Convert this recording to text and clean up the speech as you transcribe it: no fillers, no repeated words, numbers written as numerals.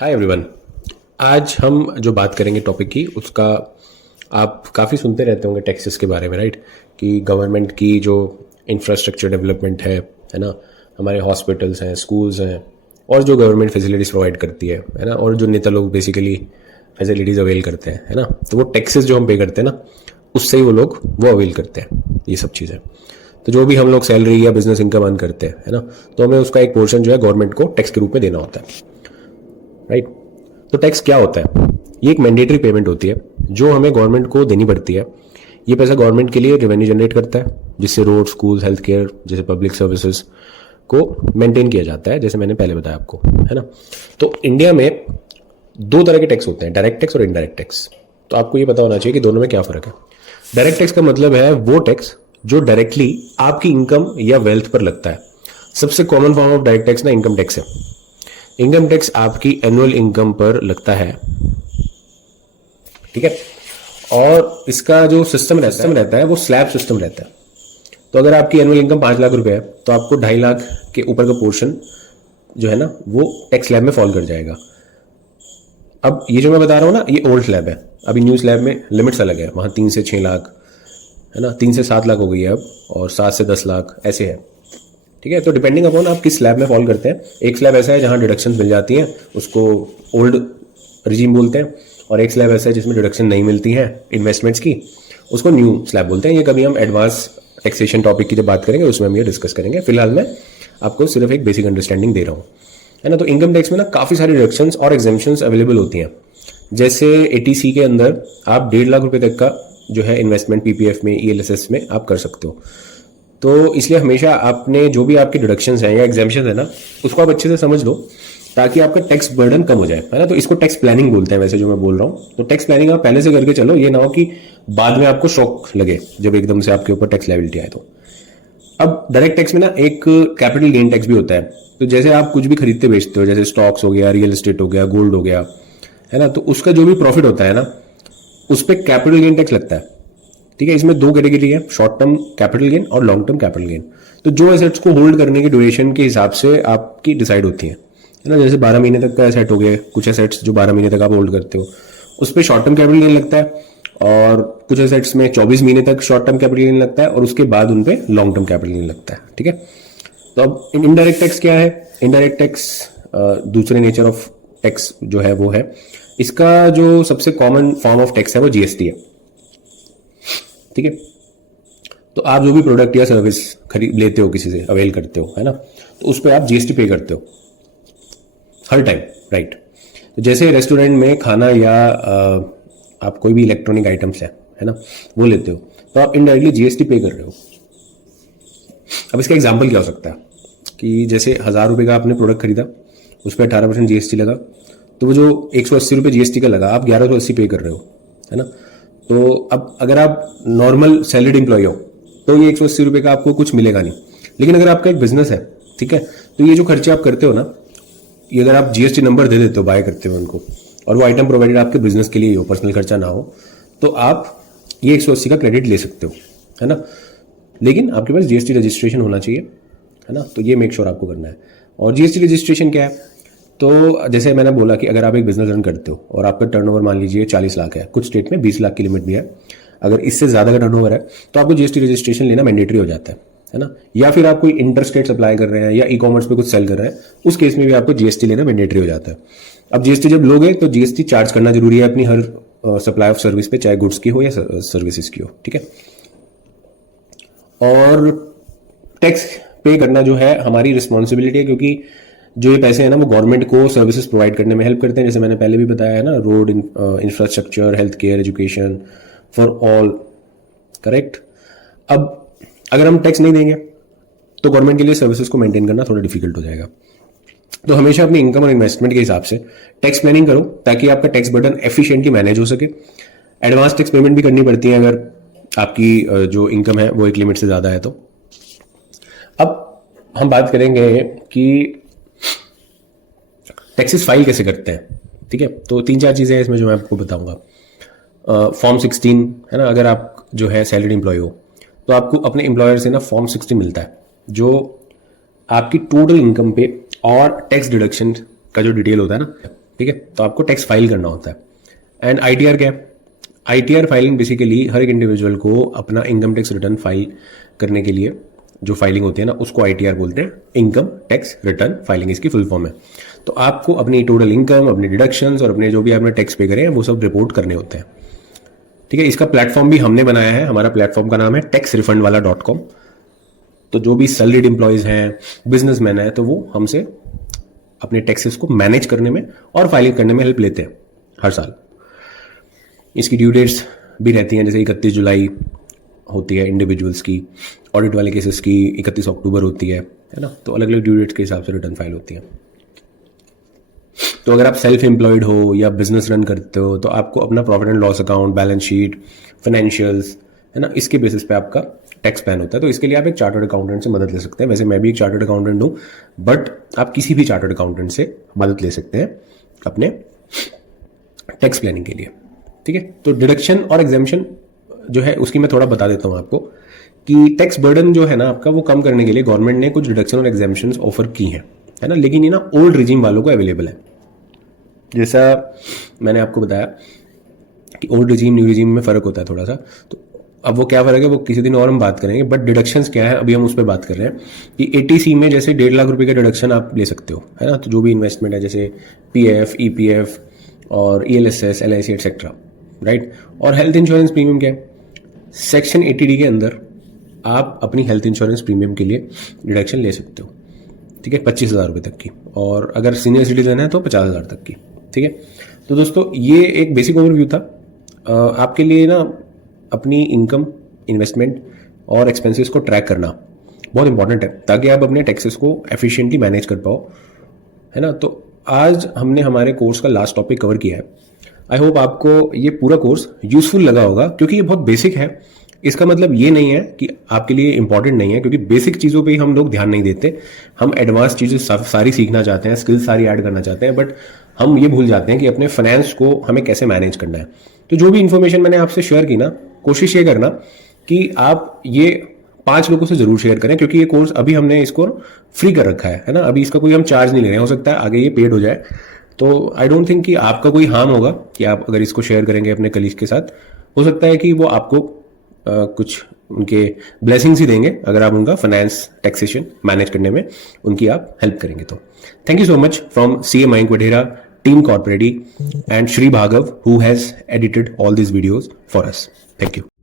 Hi everyone. आज हम जो बात करेंगे टॉपिक की उसका आप काफ़ी सुनते रहते होंगे टैक्सेस के बारे में, राइट? कि गवर्नमेंट की जो इंफ्रास्ट्रक्चर डेवलपमेंट है ना, हमारे हॉस्पिटल्स हैं, स्कूल्स हैं, और जो गवर्नमेंट फैसिलिटीज़ प्रोवाइड करती है ना, और जो नेता लोग बेसिकली फैसिलिटीज़ अवेल करते हैं, है ना, तो वो टैक्सेस जो हम पे करते हैं ना, उससे ही वो अवेल करते हैं ये सब चीज़ें। तो जो भी हम लोग सैलरी या बिजनेस इनकम अर्न करते हैं, है ना, तो हमें उसका एक पोर्शन जो है गवर्नमेंट को टैक्स के रूप में देना होता है, राइट? तो टैक्स क्या होता है? ये एक मैंडेटरी पेमेंट होती है जो हमें गवर्नमेंट को देनी पड़ती है। ये पैसा गवर्नमेंट के लिए रेवेन्यू जनरेट करता है, जिससे रोड, स्कूल, हेल्थ केयर जैसे पब्लिक सर्विसेज को मेंटेन किया जाता है, जैसे मैंने पहले बताया आपको, है ना। तो इंडिया में दो तरह के टैक्स होते हैं, डायरेक्ट टैक्स और इनडायरेक्ट टैक्स। तो आपको ये पता होना चाहिए कि दोनों में क्या फर्क है। डायरेक्ट टैक्स का मतलब है वो टैक्स जो डायरेक्टली आपकी इनकम या वेल्थ पर लगता है। सबसे common form of direct tax ना इनकम टैक्स है। इनकम टैक्स आपकी एनुअल इनकम पर लगता है, ठीक है। और इसका जो सिस्टम रहता है वो स्लैब सिस्टम रहता है। तो अगर आपकी एनुअल इनकम 5 लाख रुपए है तो आपको 2.5 लाख के ऊपर का पोर्शन जो है ना वो टैक्स स्लैब में फॉल कर जाएगा। अब ये जो मैं बता रहा हूँ ना, ये ओल्ड स्लैब है। अभी न्यू स्लैब में लिमिट्स अलग है, वहां 3 से 6 लाख, है ना, 3 से 7 लाख हो गई है अब, और 7 से 10 लाख ऐसे है, ठीक है। तो डिपेंडिंग अपॉन आप किस स्लैब में फॉल करते हैं। एक स्लैब ऐसा है जहां डिडक्शन मिल जाती हैं, उसको ओल्ड रिजीम बोलते हैं, और एक स्लैब ऐसा है जिसमें डिडक्शन नहीं मिलती है इन्वेस्टमेंट्स की, उसको न्यू स्लैब बोलते हैं। ये कभी हम एडवांस टैक्सेशन टॉपिक की जब बात करेंगे उसमें हम ये डिस्कस करेंगे। फिलहाल मैं आपको सिर्फ एक बेसिक अंडरस्टैंडिंग दे रहा हूँ, है ना। तो इनकम टैक्स में ना काफ़ी सारी डिडक्शंस और एग्जेम्पशंस अवेलेबल होती हैं। जैसे एटीसी के अंदर आप 1.5 लाख रुपए तक का जो है इन्वेस्टमेंट पीपीएफ में, ईएलएसएस में आप कर सकते हो। तो इसलिए हमेशा आपने जो भी आपके डिडक्शंस हैं या एग्जाम्पशंस है ना, उसको आप अच्छे से समझ लो ताकि आपका टैक्स बर्डन कम हो जाए, है ना। तो इसको टैक्स प्लानिंग बोलते हैं वैसे जो मैं बोल रहा हूँ। तो टैक्स प्लानिंग आप पहले से करके चलो, ये ना हो कि बाद में आपको शॉक लगे जब एकदम से आपके ऊपर टैक्स लायबिलिटी आए। तो अब डायरेक्ट टैक्स में ना एक कैपिटल गेन टैक्स भी होता है। तो जैसे आप कुछ भी खरीदते बेचते हो, जैसे स्टॉक्स हो गया, रियल एस्टेट हो गया, गोल्ड हो गया, है ना, तो उसका जो भी प्रॉफिट होता है ना, उस पर कैपिटल गेन टैक्स लगता है, ठीक है। इसमें दो कैटेगरी है, शॉर्ट टर्म कैपिटल गेन और लॉन्ग टर्म कैपिटल गेन। तो जो एसेट्स को होल्ड करने की ड्यूरेशन के हिसाब से आपकी डिसाइड होती है ना। जैसे 12 महीने तक का एसेट हो गया, कुछ एसेट्स जो 12 महीने तक आप होल्ड करते हो उस पर शॉर्ट टर्म कैपिटल गेन लगता है, और कुछ एसेट्स में 24 महीने तक शॉर्ट टर्म कैपिटल गेन लगता है, और उसके बाद उन पे लॉन्ग टर्म कैपिटल गेन लगता है, ठीक है। तो अब इनडायरेक्ट टैक्स क्या है? इनडायरेक्ट टैक्स दूसरे नेचर ऑफ टैक्स जो है वो है, इसका जो सबसे कॉमन फॉर्म ऑफ टैक्स है वो जीएसटी है, ठीक है। तो आप जो भी प्रोडक्ट या सर्विस खरीद लेते हो, किसी से अवेल करते हो, है ना, तो उस पर आप जीएसटी पे करते हो हर टाइम, राइट। तो जैसे रेस्टोरेंट में खाना या आप कोई भी इलेक्ट्रॉनिक आइटम्स है ना, वो लेते हो, तो आप इनडायरेक्टली जीएसटी पे कर रहे हो। अब इसका एग्जाम्पल क्या हो सकता है कि जैसे 1,000 रुपये का आपने प्रोडक्ट खरीदा, उस पर 18% जीएसटी लगा, तो वो जो 180 रुपये जीएसटी का लगा, आप 1180 पे कर रहे हो, है ना। तो अब अगर आप नॉर्मल सैलरीड एम्प्लॉय हो तो ये 180 रुपये का आपको कुछ मिलेगा नहीं। लेकिन अगर आपका एक बिजनेस है, ठीक है, तो ये जो खर्चे आप करते हो ना, ये अगर आप जीएसटी नंबर दे देते हो बाय करते हो उनको, और वो आइटम प्रोवाइडेड आपके बिजनेस के लिए हो, पर्सनल खर्चा ना हो, तो आप ये 180 का क्रेडिट ले सकते हो, है ना। लेकिन आपके पास जीएसटी रजिस्ट्रेशन होना चाहिए, है ना। तो ये मेक श्योर आपको करना है। और जीएसटी रजिस्ट्रेशन क्या है? तो जैसे मैंने बोला कि अगर आप एक बिजनेस रन करते हो और आपका टर्नओवर मान लीजिए 40 लाख है, कुछ स्टेट में 20 लाख की लिमिट भी है, अगर इससे ज्यादा का टर्नओवर है तो आपको जीएसटी रजिस्ट्रेशन लेना मैंडेटरी हो जाता है ना। या फिर आप कोई इंटर स्टेट सप्लाई कर रहे हैं या ई कॉमर्स पे कुछ सेल कर रहे हैं, उस केस में भी आपको जीएसटी लेना मैंडेटरी हो जाता है। अब जीएसटी जब लोगे तो जीएसटी चार्ज करना जरूरी है अपनी हर सप्लाई ऑफ सर्विस पे, चाहे गुड्स की हो या सर्विसेज की हो, ठीक है। और टैक्स पे करना जो है हमारी रिस्पॉन्सिबिलिटी है, क्योंकि जो ये पैसे हैं ना वो गवर्नमेंट को सर्विसेज प्रोवाइड करने में हेल्प करते हैं। जैसे मैंने पहले भी बताया है ना, road, infrastructure, health care, education for all, correct. अब अगर हम टैक्स नहीं देंगे तो गवर्नमेंट के लिए सर्विसेज को मेंटेन करना थोड़ा डिफिकल्ट हो जाएगा। तो हमेशा अपनी इनकम और इन्वेस्टमेंट के हिसाब से टैक्स प्लानिंग करो ताकि आपका टैक्स बर्डन एफिशिएंटली मैनेज हो सके। एडवांस टैक्स पेमेंट भी करनी पड़ती है अगर आपकी जो इनकम है वो एक लिमिट से ज्यादा है तो। अब हम बात करेंगे कि टैक्सेस फाइल कैसे करते हैं, ठीक है। तो 3-4 चीजें हैं इसमें जो मैं आपको बताऊंगा। फॉर्म 16 है ना, अगर आप जो है सैलरीड एम्प्लॉय हो तो आपको अपने एम्प्लॉयर से ना फॉर्म 16 मिलता है, जो आपकी टोटल इनकम पे और टैक्स डिडक्शन का जो डिटेल होता है ना, ठीक है, तो आपको टैक्स फाइल करना होता है। एंड आईटीआर क्या है? आईटीआर फाइलिंग बेसिकली हर एक इंडिविजुअल को अपना इनकम टैक्स रिटर्न फाइल करने के लिए जो फाइलिंग होती है ना, उसको आईटीआर बोलते हैं। इनकम टैक्स रिटर्न फाइलिंग इसकी फुल फॉर्म है। तो आपको अपनी टोटल इनकम, अपने डिडक्शंस और अपने जो भी आपने टैक्स पे करे हैं वो सब रिपोर्ट करने होते हैं, ठीक है। इसका प्लेटफॉर्म भी हमने बनाया है। हमारा प्लेटफॉर्म का नाम है taxrefundwala.com। तो जो भी सैलरीड एम्प्लॉयज हैं, बिजनेसमैन है, तो वो हमसे अपने टैक्सेस को मैनेज करने में और फाइलिंग करने में हेल्प लेते हैं हर साल। इसकी ड्यू डेट्स भी रहती हैं, जैसे 31 जुलाई होती है इंडिविजुअल्स की, ऑडिट वाले केसेस की 31 अक्टूबर होती है ना। तो अलग अलग ड्यू डेट्स के हिसाब से रिटर्न फाइल होती है। तो अगर आप सेल्फ एम्प्लॉयड हो या बिजनेस रन करते हो तो आपको अपना profit and loss account, balance sheet, financials, है ना, इसके बेसिस पे आपका टैक्स प्लान होता है। तो इसके लिए आप एक चार्टर्ड अकाउंटेंट से मदद ले सकते हैं। वैसे मैं भी एक चार्टर्ड अकाउंटेंट हूँ, बट आप किसी भी चार्टर्ड अकाउंटेंट से मदद ले सकते हैं अपने टैक्स प्लानिंग के लिए, ठीक है। तो डिडक्शन और एग्जेम्पशन जो है उसकी मैं थोड़ा बता देता हूँ आपको कि टैक्स बर्डन जो है ना आपका, वो कम करने के लिए गवर्नमेंट ने कुछ डिडक्शन और एग्जेम्पशन ऑफर की हैं, है ना। लेकिन ये ना ओल्ड रिजीम वालों को अवेलेबल है। जैसा मैंने आपको बताया कि ओल्ड रिजीम न्यू रिजीम में फ़र्क होता है थोड़ा सा। तो अब वो क्या फ़र्क है वो किसी दिन और हम बात करेंगे, बट डिडक्शंस क्या है अभी हम उस पर बात कर रहे हैं कि 80C में जैसे 1.5 लाख रुपए का डिडक्शन आप ले सकते हो, है ना। तो जो भी इन्वेस्टमेंट है, जैसे पीएफ, ईपीएफ और ईएलएसएस, एलआईसी एटसेट्रा, राइट। और हेल्थ इंश्योरेंस प्रीमियम क्या है? सेक्शन 80D के अंदर आप अपनी हेल्थ इंश्योरेंस प्रीमियम के लिए डिडक्शन ले सकते हो, ठीक है, 25,000 रुपये तक की। और अगर सीनियर सिटीजन है तो 50,000 तक की, ठीक है। तो दोस्तों ये एक बेसिक ओवरव्यू था। आपके लिए ना अपनी इनकम, इन्वेस्टमेंट और एक्सपेंसेस को ट्रैक करना बहुत इंपॉर्टेंट है, ताकि आप अपने टैक्सेस को एफिशिएंटली मैनेज कर पाओ, है ना। तो आज हमने हमारे कोर्स का लास्ट टॉपिक कवर किया है। आई होप आपको ये पूरा कोर्स यूजफुल लगा होगा, क्योंकि ये बहुत बेसिक है। इसका मतलब ये नहीं है कि आपके लिए इंपॉर्टेंट नहीं है, क्योंकि बेसिक चीज़ों पे ही हम लोग ध्यान नहीं देते। हम एडवांस चीज़ें सारी सीखना चाहते हैं, स्किल्स सारी ऐड करना चाहते हैं, बट हम ये भूल जाते हैं कि अपने फाइनेंस को हमें कैसे मैनेज करना है। तो जो भी इन्फॉर्मेशन मैंने आपसे शेयर की ना, कोशिश ये करना कि आप ये 5 लोगों से जरूर शेयर करें, क्योंकि ये कोर्स अभी हमने इसको फ्री कर रखा है ना। अभी इसका कोई हम चार्ज नहीं ले रहे हैं। हो सकता है आगे ये पेड हो जाए, तो आई डोंट थिंक कि आपका कोई हार्म होगा कि आप अगर इसको शेयर करेंगे अपने कलीग के साथ। हो सकता है कि वो आपको कुछ उनके ब्लेसिंग्स ही देंगे अगर आप उनका फाइनेंस, टैक्सेशन मैनेज करने में उनकी आप हेल्प करेंगे। तो thank you so much from CA Mayank Vadhera, Team Corporate, and Shri Bhargav, who has edited all these videos for us. Thank you.